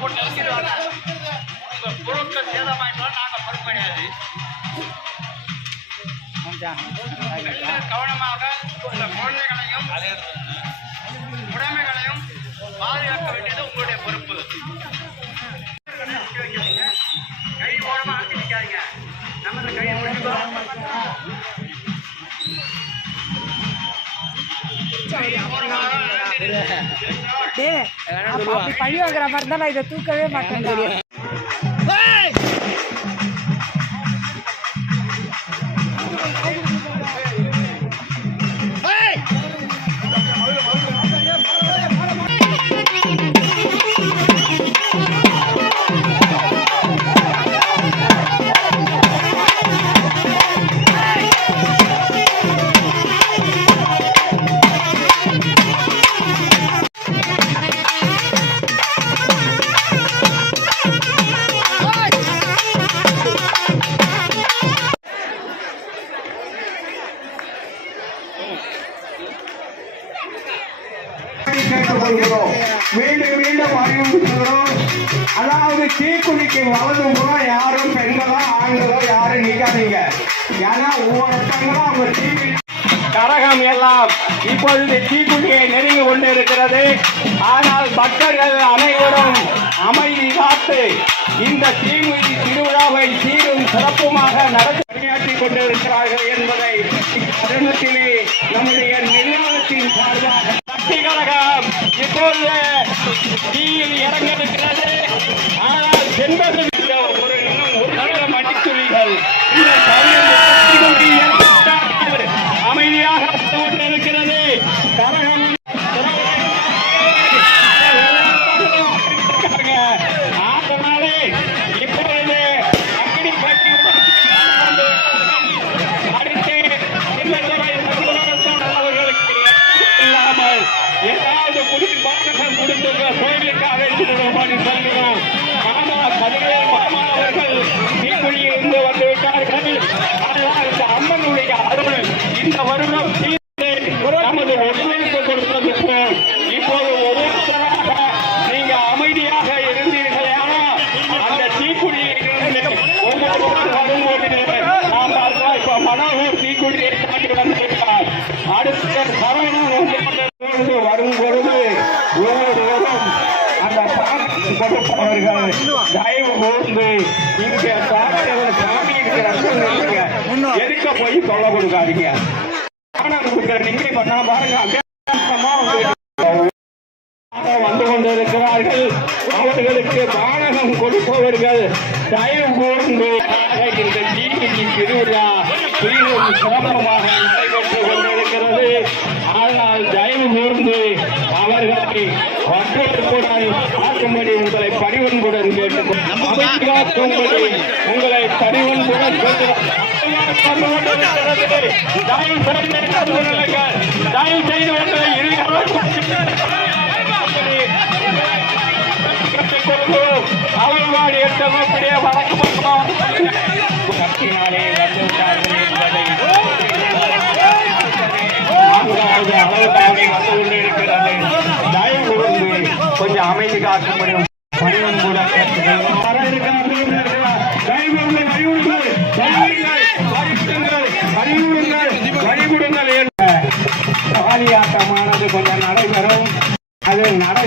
போட்டு அடிக்கிறாங்க. உங்க பொருட்கள் சேதமாயிட்டாலும் நாங்க பொறுப்பு கிடையாது. கவனமாக உங்க குழந்தைகளையும் உடைமைகளையும் பாதுகாக்க வேண்டியது உங்களுடைய பொறுப்பு. கை ஓரமா ஆக்கி நிற்காதீங்க. நம்ம கையை பழி வாங்குற மாதிரி தான் நான் இதை தூக்கவே மாட்டேன். மீண்டும் மீண்டும் அறிவுறுத்துகிறோம். அதாவது தீக்குளிக்கு வலது புறம் யாரும் பெண்களோ ஆண்களோ யாரும் நிற்காதீங்க. ஏன்னா ஒவ்வொருத்தங்களும் அவங்க தீ கரகம் எல்லாம் இப்பொழுது தீக்குழியை நெருங்கி கொண்டிருக்கிறது. ஆனால் பக்தர்கள் அனைவரும் அமைதி காத்து இந்த தீமிதி திருவிழாவை சீரும் சிறப்புமாக பணியாற்றிக் கொண்டிருக்கிறார்கள் என்பதை தருணத்திலே நம்முடைய நிர்வாகத்தின் சார்பாக சக்தி கழகம் இப்பொழுது தீயில் இறங்கியிருக்கிறது. ஆனால் சென்பது ஒரு இன்னும் மணித்துளிகள் அமைதியாக கொண்டிருக்கிறது. கழகம் ஆதனாலே இப்பொழுது அக்னி பற்றி அடுத்து அவர்களுக்கு இல்லாமல் ஏதாவது பாடகம் கொடுத்து கோயிலுக்காக சொல்கிறோம். மாமா அவர்கள் தீக்குழியில் இருந்து வந்துவிட்டார்கள். ஆனால் இந்த அம்மனுடைய அருள் இந்த வருடம் நமது ஒத்துழைப்பு கொடுத்தது போல் இப்போது ஒவ்வொருத்தராக நீங்க அமைதியாக இருந்தீர்களே. அந்த தீக்குழியிலிருந்து ஒவ்வொருவரும் வரும்போது நாம் இப்ப மனோகர் தீக்குழியை தாண்டி வந்திருக்கிறார். அடுத்த சரவணம் வரும் பொழுது ஒவ்வொருவரும் அந்த கொடுப்பவர்கள் தயவு கூர்ந்து இங்கே சாமி எதுக்க போய் தொல்லை கொடுக்காதீங்க. நீங்க பண்ண பாருங்க வந்து கொண்டிருக்கிறார்கள். அவர்களுக்கு பானகம் கொடுப்பவர்கள் தயவு கூர்ந்து இந்த தீமிதி திருவிழா மிகவும் சிரமமாக நடைபெற்றுக் கொண்டிருக்கிறது. ஆனால் தயவு கூர்ந்து அவர்களை ஒன்றோடுடன் பார்க்கும்படி உங்களை பணிவன்புடன் கேட்டுக்கொள்ளும்படி உங்களை பணிவன்புடன் தயவு செய்து அவர்களால் ஏற்றக்கூடிய வழக்கு கட்டினாலே வந்துவிட்டார்கள் என்பதை நான்காவது அளவுக்காக வந்து கொண்டிருக்கிறது. தயவு கூர்ந்து கொஞ்சம் அமைதி காக்கும்படி பணிவன் கூட வழிவிடுங்கள் என்ற ஆலியாட்டமானது கொஞ்சம் நடைபெறும். அது நடை